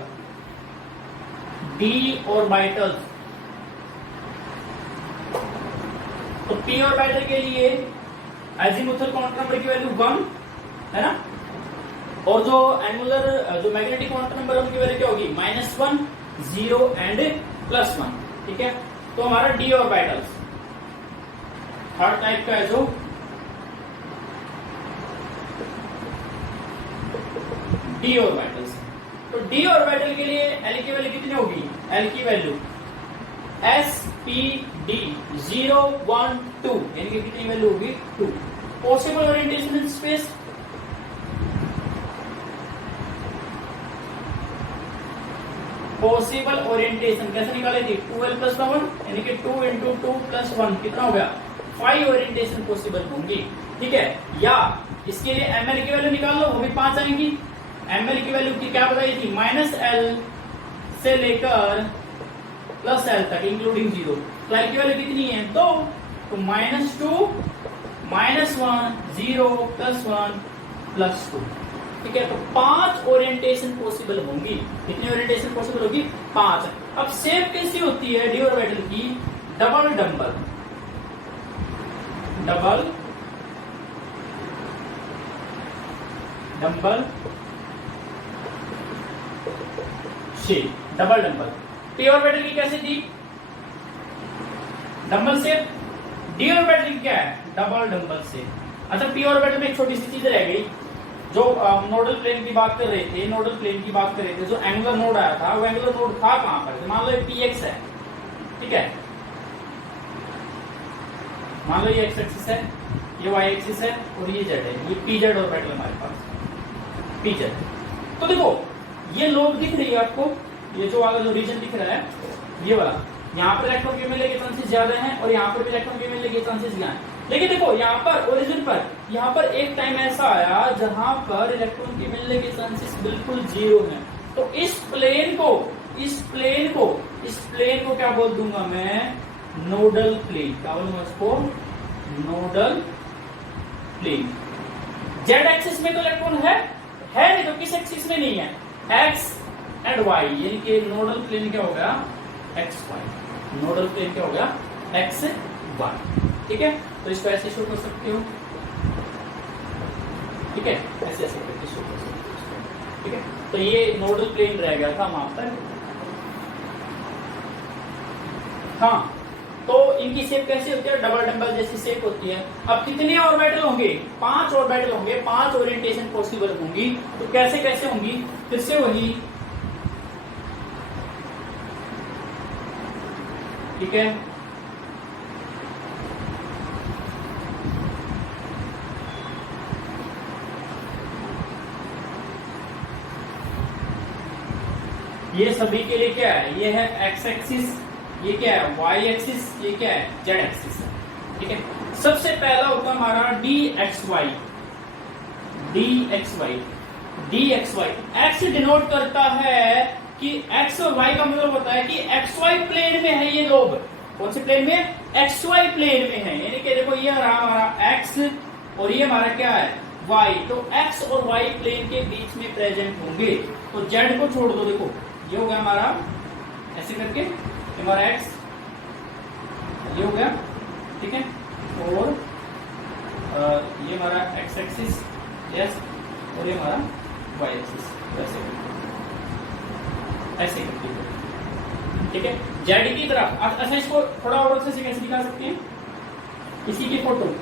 d ऑर्बिटल, तो p ऑर्बिटल के लिए अजीमुथल क्वांटम नंबर की वैल्यू 1 है ना, और जो एंगुलर जो मैग्नेटिक क्वांटम नंबर उनकी वैल्यू क्या होगी -1 0 एंड +1। ठीक है, तो हमारा d ऑर्बिटल्स थर्ड टाइप का है जो d ऑर्बिटल्स, तो d ऑर्बिटल के लिए l की वैल्यू कितनी होगी, l की वैल्यू spd 0 1 2 यानी कि कितनी वैल्यू होगी 2। Possible orientation in space, possible orientation कैसे निकाले थी, 2l + 1 यानी कि 2 × 2 + 1 कितना हो गया, 5 ओरिएंटेशन पॉसिबल होंगी। ठीक है, या इसके लिए ml की वैल्यू निकाल लो, वो भी 5 आएंगी। ml की वैल्यू की क्या बताई थी, -l से लेकर +l तक इंक्लूडिंग 0, तो l की वैल्यू कितनी है 2, तो -2 -1 0 +1 +2। ठीक है, तो 5 ओरिएंटेशन पॉसिबल होंगी। कितनी ओरिएंटेशन पॉसिबल होगी, 5। अब शेप कैसी होती है डी ऑर्बिटल की, double dumbbell, double dumbbell shape, double dumbbell. P orbital की कैसे थी, डंबल शेप, डी ऑर्बिटल की क्या है, डबल डंबल शेप। अच्छा, पी ऑर्बिटल में एक छोटी सी चीज रह गई, जो नोडल प्लेन की बात कर रहे थे, नोडल प्लेन की बात कर रहे थे, जो एंगुलर नोड आया था वो एंगुलर नोड था कहां पर, मान लो ये px है। ठीक है, मान लो ये x एक्सिस है, ये y एक्सिस है और ये z है, ये pz ऑर्बिटल हमारे पास, pz। तो देखो ये लोब दिख रही है आपको, ये जो वाला जो रीजन दिख रहा है ये वाला, यहाँ पर इलेक्ट्रॉन के मिलने के चांसेस ज्यादा हैं और यहाँ पर भी इलेक्ट्रॉन के मिलने के चांसेस ज्यादा हैं। लेकिन देखो यहाँ पर ओरिजिन पर, यहाँ पर एक टाइम ऐसा आया जहां पर इलेक्ट्रॉन के मिलने के चांसेस बिल्कुल 0 हैं। तो इस प्लेन को क्या बोल दूंगा मैं, नोडल प्लेन। क्या बोलूंगा इसको, नोडल प्लेन। जेड एक्सिस में तो इलेक्ट्रॉन है नहीं, तो किस एक्सिस में नहीं है, एक्स एंड वाई, यानी कि नोडल प्लेन क्या होगा, एक्स वाई। नोडल प्लेन क्या होगा, एक्स वाई। ठीक है, तो इसको ऐसे शो कर सकते हो। ठीक है, ऐसे ऐसे करके शो कर सकते हो। ठीक है, तो ये नोडल प्लेन रह गया था वहां पर। हाँ, तो इनकी शेप कैसी होती है, डबल डंबल जैसी शेप होती है। अब कितने ऑर्बिटल होंगे, 5 ऑर्बिटल होंगे, 5 ओरिएंटेशन पॉसिबल होंगी। तो कैसे कैसे होंगी, फिर से वही। ठीक है, ये सभी के लिए क्या है, ये है एक्स एक्सिस, ये क्या है वाई एक्सिस, ये क्या है जेड एक्सिस है। ठीक है, सबसे पहला होता है हमारा D X Y. X denote करता है कि एक्स और वाई का मतलब होता है कि एक्स वाई प्लेन में है ये लोब। कौन से प्लेन में, एक्स वाई प्लेन में है। यानी कि देखो ये रहा हमारा एक्स और ये हमारा क्या है y, तो x और y प्लेन के बीच में प्रेजेंट होंगे। तो z को छोड़ दो, देखो ये हो गया हमारा ऐसे करके, ये हमारा x ये हो गया, ठीक है, और ये हमारा x एक्सिस, यस, और ये हमारा y एक्सिस, ऐसे करके, ठीक है, z की तरफ। अच्छा, इसको थोड़ा और अच्छे से कैसे दिखा सकते हैं, इसी की फोटो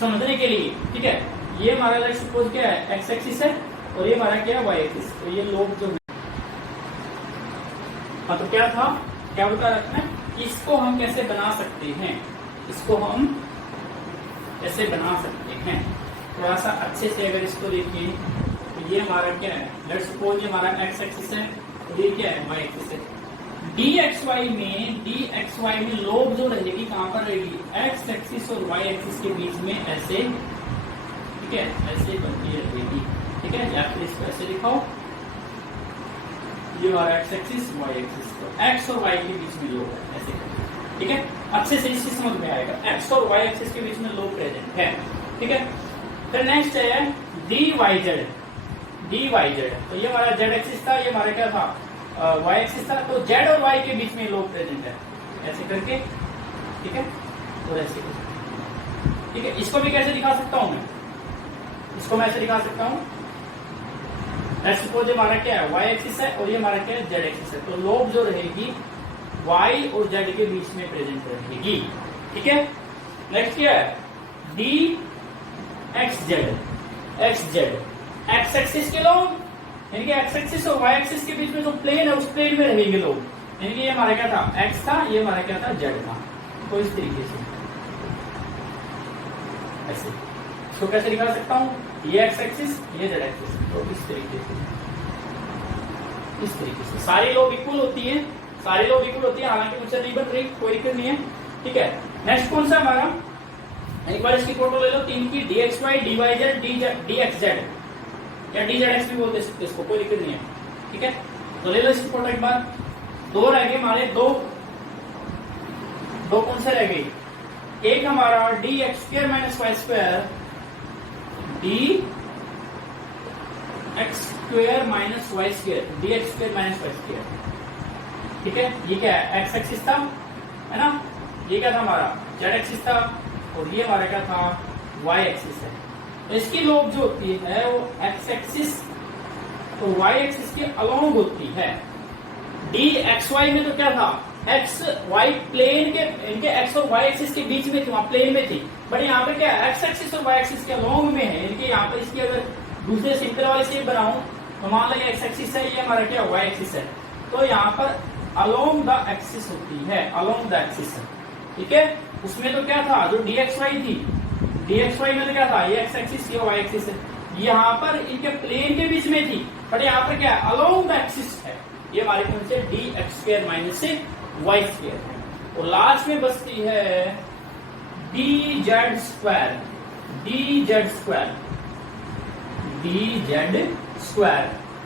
समझने के लिए, ठीक है। ये हमारा लेट्स सपोज क्या है, x एक्सिस है, और ये हमारा क्या है, y एक्सिस। तो ये लोब जो है, हाँ, तो क्या था, क्या बता रखना है, इसको हम कैसे बना सकते हैं, इसको हम कैसे बना सकते हैं, थोड़ा सा अच्छे से अगर इसको देखिए, तो ये हमारा क्या है, लेट्स सपोज ये हमारा x एक्सिस है, और ये क्या है, y एक्सिस है। dxy में लोब जो रहेगी कहां पर रहेगी, x एक्सिस और y एक्सिस के बीच में ऐसे, ठीक है, ऐसे बनती रहेगी, ठीक है, या फिर इसको ऐसे दिखाओ, ये हमारा x एक्सिस y एक्सिस, तो x और y के बीच में लोब है, ऐसे, ठीक है, अच्छे से इसकी समझ में आएगा, x और y एक्सिस के बीच में लोब प्रेजेंट है, ठीक है। फिर नेक्स्ट है dyz, तो ये हमारा z एक्सिस था, ये हमारा क्या था, y एक्सिस था, तो z और y के बीच में लोब प्रेजेंट है, ऐसे करके, ठीक है, और ऐसे, ठीक है। इसको भी कैसे दिखा सकता हूं मैं, इसको मैं ऐसे दिखा सकता हूं, सपोज हमारा क्या है, y एक्सिस है, और ये हमारा क्या है, z एक्सिस है, तो लोब जो रहेगी y और z के बीच में प्रेजेंट रहेगी, ठीक है। नेक्स्ट क्या है, dxz, x एक्सिस के लोब, यानी कि x एक्सिस और y एक्सिस के बीच में जो प्लेन है उस प्लेन में रहेंगे लोग, यानी कि ये हमारा क्या था, x था, ये हमारा क्या था, z था। तो इस तरीके से ऐसे इसको कैसे दिखा सकता हूं, ये x एक्सिस, ये z एक्सिस, तो इस तरीके से सारी लोग इक्वल होती है, हालांकि मुझसे नहीं बन रही, कोई दिक्कत नहीं है, ठीक है। नेक्स्ट कौन सा हमारा, एक बार इसकी फोटो ले लो, तीन की, dxy, dyz, dxz या dzx भी बोलते हैं इसको, कोई दिक्कत नहीं है, ठीक है। तो ले लो इसकी फोटो एक बार। दो रह गए हमारे, दो कौन से रह गए, एक हमारा dx square minus Y square, dx square minus Y square, dx square minus Y square, ठीक है। ये क्या है, x एक्सिस था, है ना, ये क्या था हमारा, z एक्सिस था, और ये हमारा क्या था, y एक्सिस है। तो इसकी लोब जो होती है वो x एक्सिस तो y एक्सिस के अलोंग होती है। dxy में तो क्या था, x y प्लेन के, इनके x और y एक्सिस के बीच में थी, वहां प्लेन में थी, बट यहाँ पे क्या x एक्सिस और y एक्सिस के अलोंग में है, इनके यहाँ पर इसकी अगर दूसरे सिंपल वाले शेप बनाऊं तो मान लो x एक्सिस है, ये हमारा क्या y एक्सिस है, तो यहाँ पर अलोंग द एक्सिस होती है, अलोंग द एक्सिस है, ठीक है। उसमें तो क्या था, जो dxy थी, dxy में तो क्या था, ये x एक्सिस, ये y एक्सिस है, यहाँ पर इनके प्लेन के बीच में थी, बट यहाँ पर क्या है, अलोंग द एक्सिस है, ये हमारे कौन से, dx स्क्वायर माइनस से y स्क्वायर है। और लास्ट में बचती है dz स्क्वायर,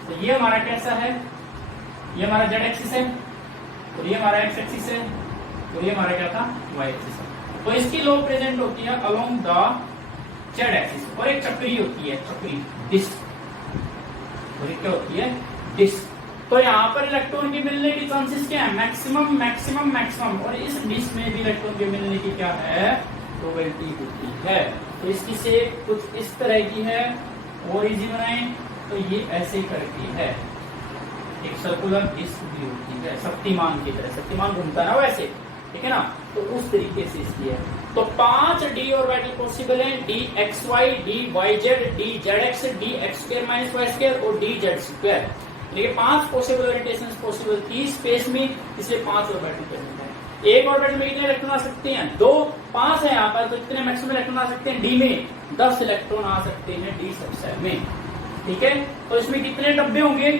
तो ये हमारा कैसा है, ये हमारा z एक्सिस है, और ये हमारा x एक्सिस है, और ये हमारा क्या था, y एक्सिस है। तो इसकी लोब प्रेजेंट होती है अलोंग द z एक्सिस, और एक चक्री होती है, चक्री डिस्क, और एक क्या होती है, डिस्क। तो यहाँ पर इलेक्ट्रॉन के मिलने की चांसेस क्या है, मैक्सिमम, और इस डिस्क में भी इलेक्ट्रॉन के मिलने की क्या है, प्रोबेबिलिटी होती है। तो इसकी शेप कुछ इस तरह की है, और इजी बनाए तो ये ऐसे करती है, एक सर्कुलर डिस्क भी होती है, शक्तिमान की तरह, शक्तिमान घूमता ना वैसे, ठीक है ना, तो उस तरीके से इसकी है। तो 5 d ऑर्बिटल पॉसिबल है, dxy, dyz, dzx, dx square minus Y square और dz स्क्वायर, देखिए 5 पॉसिबल ओरिएंटेशंस पॉसिबल थी स्पेस में, इसलिए 5 ऑर्बिटल प्रेजेंट है। एक ऑर्बिटल में कितने इलेक्ट्रॉन आ सकते हैं, 2, 5 है यहाँ पर, तो कितने मैक्सिमम इलेक्ट्रॉन आ सकते हैं, d में 10 इलेक्ट्रॉन आ सकते हैं d सबसेल में, ठीक है। तो इसमें कितने डब्बे होंगे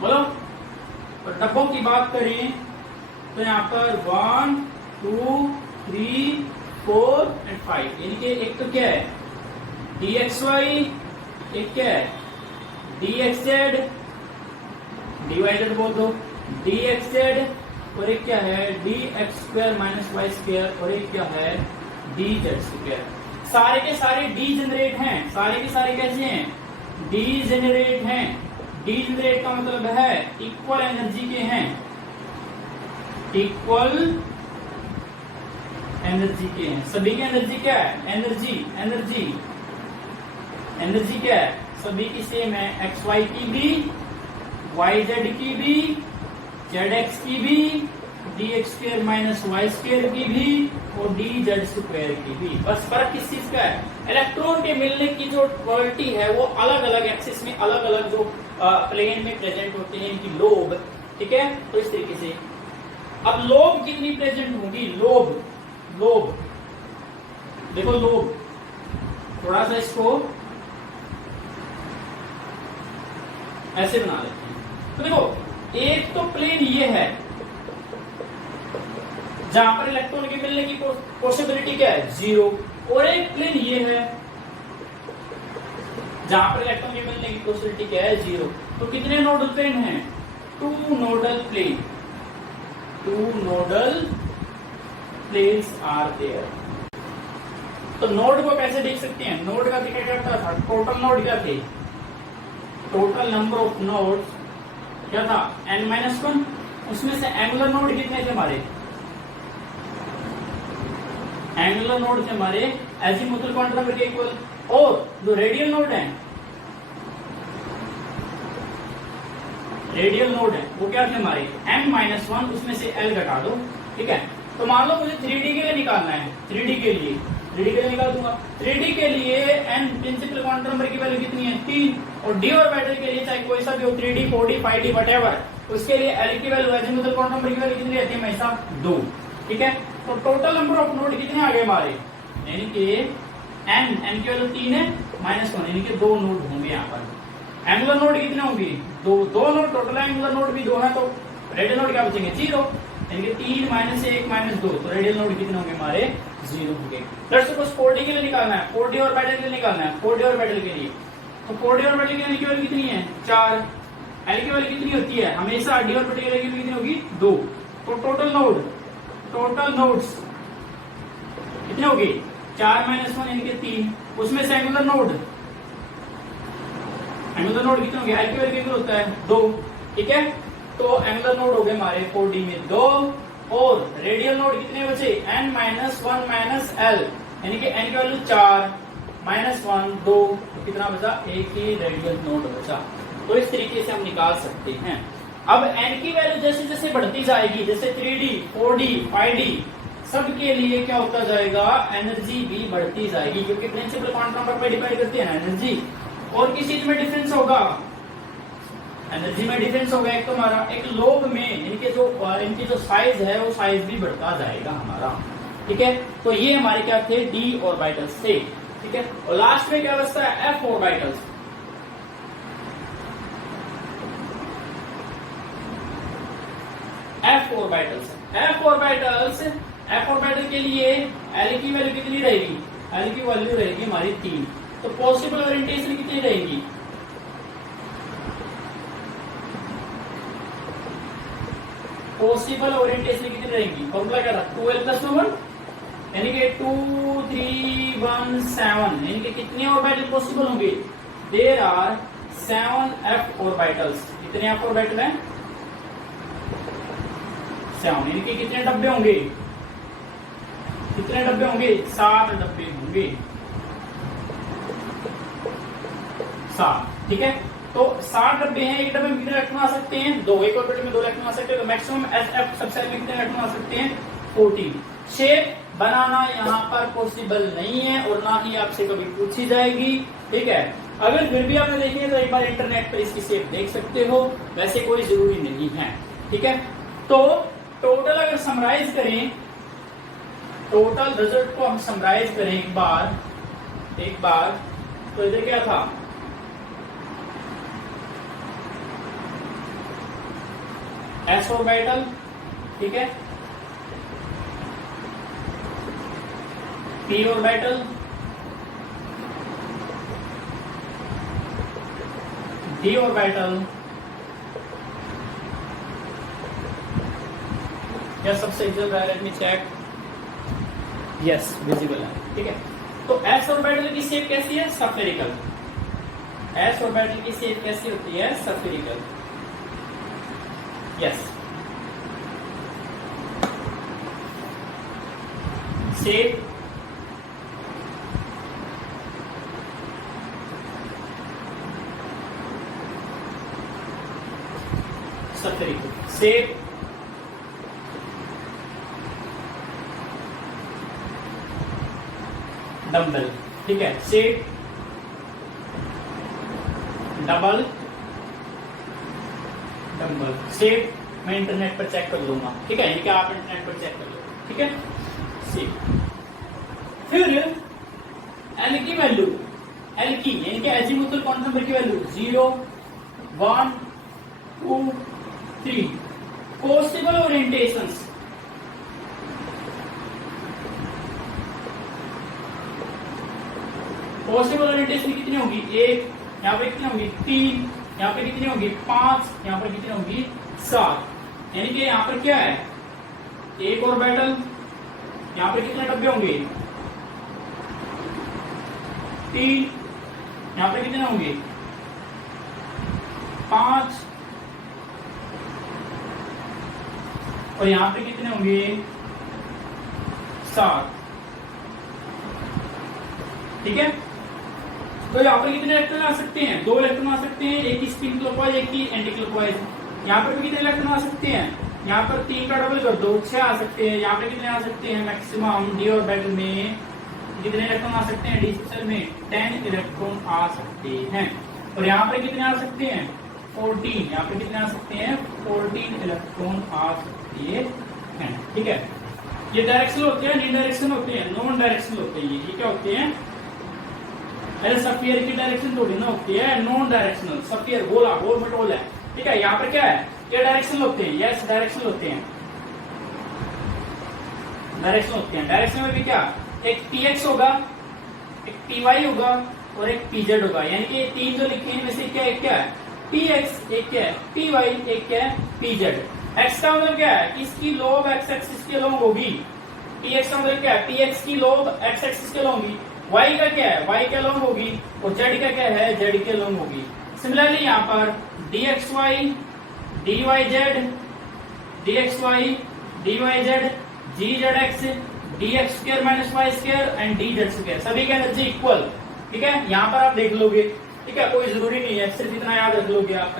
बोलो, तो डब्बों की बात करें तो यहाँ पर 1, 2, 3, 4 एंड 5, यानी कि एक तो क्या है dxy, एक क्या है dxz, dyz बोल दो, dxz, और एक क्या है dx square minus Y square, और एक क्या है dz स्क्वायर। सारे के सारे डीजेनरेट हैं, सारे के सारे कैसे हैं, डीजेनरेट हैं। डीजेनरेट का मतलब है इक्वल एनर्जी के हैं, इक्वल एनर्जी के हैं। सभी की एनर्जी क्या है, एनर्जी एनर्जी एनर्जी क्या है, सभी की सेम है, एक्स वाई की भी, वाई जेड की भी, जेड एक्स की भी, D X square minus Y square की भी और डी जेड स्क्वायर की भी। बस फर्क किस चीज का है, इलेक्ट्रॉन के मिलने की जो प्रोबेबिलिटी है वो अलग अलग एक्सिस में अलग अलग जो प्लेन में प्रेजेंट होते हैं इनकी लोब, ठीक है। तो इस तरीके से अब लोब कितनी प्रेजेंट होगी, लोब लोब देखो, लोब थोड़ा सा इसको ऐसे बना लेते हैं। तो देखो एक तो प्लेन ये है जहां पर इलेक्ट्रॉन के मिलने की पॉसिबिलिटी क्या है, 0, और एक प्लेन ये है जहां पर इलेक्ट्रॉन के मिलने की पॉसिबिलिटी क्या है, 0। तो कितने नोडल प्लेन हैं, 2 nodal plane, 2 nodal planes are there. तो नोड को कैसे देख सकते हैं, नोड का देखा क्या था, टोटल नोड क्या थे, टोटल नंबर ऑफ नोड्स क्या था, n-1। उसमें से एंगुलर नोड कितने थे हमारे, एंगुलर नोड थे हमारे एजीमुथल क्वांटम नंबर के इक्वल। और जो रेडियल नोड है, रेडियल नोड है वो क्या थे हमारे n-1, उसमें से l घटा दो, ठीक है। तो मान लो मुझे 3D के लिए निकालना है, 3D के लिए निकाल दूंगा। 3D के लिए n प्रिंसिपल क्वांटम नंबर की वैल्यू कितनी है, 3, और d ऑर्बिटल के लिए चाहे कोई सा भी हो, 3D 4D 5D व्हाटएवर, उसके लिए l की वैल्यू एजीमुथल क्वांटम नंबर की वैल्यू कितनी रहती है हमेशा, 2, ठीक है। तो टोटल नंबर ऑफ नोड कितने आ गए हमारे, यानी कि n की वैल्यू 3 है, -1, यानी कि 2 नोड होंगे यहाँ पर। एंगुलर नोड कितने होंगे, 2 नोड, टोटल एंगुलर नोड भी 2 है, तो रेडियल नोड क्या बचेंगे, 0, यानी कि 3 -1 -2, तो रेडियल नोड कितने होंगे हमारे, 0 होंगे। लेट्स सपोज 4D के लिए निकालना है, 4D ऑर्बिटल के लिए निकालना है, 4D ऑर्बिटल के लिए, तो 4D ऑर्बिटल के लिए की वैल्यू कितनी है, 4, l की वैल्यू कितनी होती है हमेशा, d ऑर्बिटल की वैल्यू कितनी होगी, 2। तो टोटल नोड्स कितने होगी, 4 -1 यानी कि 3, उसमें से एंगुलर नोड कितने होंगे, l की वैल्यू कितनी होता है, 2, ठीक है। तो एंगुलर नोड हो गए हमारे 4D में 2, और रेडियल नोड कितने बचे, n-1 -l, यानी कि n की वैल्यू 4 -1 2, कितना बचा, एक ही रेडियल नोड बचा। तो इस तरीके से हम निकाल सकते हैं। अब n की वैल्यू जैसे जैसे बढ़ती जाएगी, जैसे 3D 4D 5D सबके लिए क्या होता जाएगा, एनर्जी भी बढ़ती जाएगी, क्योंकि प्रिंसिपल क्वांटम नंबर पर डिपेंड करती है ना एनर्जी। और किस चीज में डिफरेंस होगा, एनर्जी में डिफरेंस होगा। एक तो हमारा एक लोब में इनके जो इनकी जो साइज है वो साइज भी बढ़ता जाएगा हमारा, ठीक है। तो ये हमारे क्या थे, d ऑर्बिटल्स थे, ठीक है। और लास्ट में क्या बचता है, f ऑर्बिटल्स। f ऑर्बिटल के लिए l की वैल्यू कितनी रहेगी, l की वैल्यू रहेगी हमारी 3। तो पॉसिबल ओरिएंटेशन कितनी रहेगी, पॉसिबल ओरिएंटेशन कितनी रहेगी, फॉर्मूला क्या था, 2l+1, यानी कि 2 3 1 7, यानी कि कितने ऑर्बिटल पॉसिबल होंगे, देयर आर 7 f ऑर्बिटल्स। कितने f ऑर्बिटल हैं, 7, यानी कि कितने डब्बे होंगे, 7 डब्बे होंगे, 7, ठीक है। तो 7 डब्बे हैं, एक डब्बे में कितने इलेक्ट्रॉन आ सकते हैं, 2, एक ऑर्बिटल में 2 इलेक्ट्रॉन आ सकते हैं। तो मैक्सिमम SF सबसेल में कितने इलेक्ट्रॉन आ सकते हैं, 14। शेप बनाना यहाँ पर पॉसिबल नहीं है और ना ही आपसे कभी पूछी जाएगी, ठीक है। अगर फिर भी आपने देखी है तो एक बार इंटरनेट पर इसकी शेप देख सकते हो, वैसे कोई जरूरी नहीं है, ठीक है। तो टोटल अगर समराइज करें, टोटल रिजल्ट को हम समराइज करें एक बार, तो इधर क्या था, s ऑर्बिटल, ठीक है, p ऑर्बिटल, d ऑर्बिटल, या सबसे विजिबल है, let me check, yes visible है, ठीक है। तो एस ऑर्बिटल की शेप कैसी है? स्फेरिकल। एस ऑर्बिटल की शेप कैसी होती है? Spherical. Yes, shape spherical, shape dumbbell. ठीक है, शेप डबल डम्बल। शेप मैं इंटरनेट पर चेक कर लूंगा। ठीक है, इनके आप इंटरनेट पर चेक कर लो। ठीक है, शेप। फिर एल की वैल्यू, एल की यानी कि एजीमुथल क्वांटम नंबर की value 0 1 2 3। Possible orientations, possible orientation कितनी होगी? 1, यहाँ पे कितनी होगी? 3, यहाँ पे कितनी होगी? 5, यहाँ पर कितनी होगी? 7। यानी कि यहाँ पर क्या है? एक और बैटल, यहाँ पर कितने डब्बे होंगे? 3, यहाँ पे कितने होंगे? 5, और यहाँ पे कितने होंगे? 7। ठीक है, तो यहाँ पर कितने इलेक्ट्रॉन आ सकते हैं? 2 इलेक्ट्रॉन आ सकते हैं, एक स्पिन क्लॉकवाइज, एक ही एंटी क्लॉकवाइज। यहाँ पर भी कितने इलेक्ट्रॉन आ सकते हैं? यहाँ पर 3 का डबल कर दो, 6 आ सकते हैं। यहाँ पे कितने आ सकते हैं? मैक्सिमम डी ऑर्बिटल में कितने इलेक्ट्रॉन आ सकते हैं? डी सेल में 10 इलेक्ट्रॉन आ सकते हैं। और यहाँ पर कितने आ सकते हैं? 14। यहाँ पे कितने आ सकते हैं? 14 इलेक्ट्रॉन आ सकते हैं। ठीक है, ये डायरेक्शनल होते हैं, डायरेक्शन होते हैं, नॉन डायरेक्शनल होते हैं। ये क्या होते हैं? सफियर की डायरेक्शन थोड़ी ना होती है, नॉन डायरेक्शनल। सफियर गोला, गोल मटोल है। ठीक है, यहाँ पर क्या है? क्या डायरेक्शनल होते हैं? यस, डायरेक्शनल होते हैं, डायरेक्शनल होते हैं। डायरेक्शन में भी क्या? एक px होगा, एक py होगा और एक pz होगा। यानी कि 3 जो लिखे हैं इनमें से क्या एक क्या है? px, एक क्या है? py, एक क्या है? pz। x का मतलब क्या है? इसकी लोब x एक्सिस के लॉन्ग होगी। px का मतलब क्या है? px की लोब x एक्सिस के लॉन्ग होगी। y का क्या है? y के लॉन्ग होगी। और z का क्या है? z के लॉन्ग होगी। सिमिलरली यहाँ पर dxy, dyz, dxy, dyz, gzx, dx square minus Y square and dz square, सभी की एनर्जी इक्वल। ठीक है, यहाँ पर आप देख लोगे। ठीक है, कोई जरूरी नहीं है, सिर्फ इतना याद रख लोगे आप।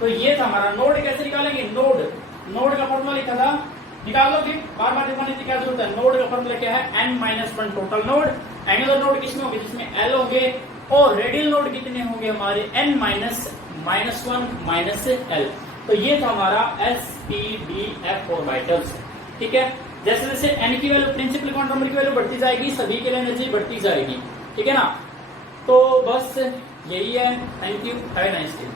तो ये था हमारा नोड। कैसे निकालेंगे? नोड, नोड का फॉर्मूला लिखा था, निकाल लो। फिर बार बार दिखाने की क्या जरूरत है? नोड का फॉर्मूला क्या है? n-1 total node. Annular node किसमें होंगे? जिसमें l होंगे। और रेडियल नोड कितने होंगे हमारे? n-1 -l। तो ये था हमारा sp-bf ऑर्बिटल्स। ठीक है, जैसे जैसे n की वैल्यू, प्रिंसिपल क्वांटम नंबर की वैल्यू बढ़ती जाएगी, सभी के लिए एनर्जी बढ़ती जाएगी। ठीक है ना, तो बस यही है। Thank you, have a nice day.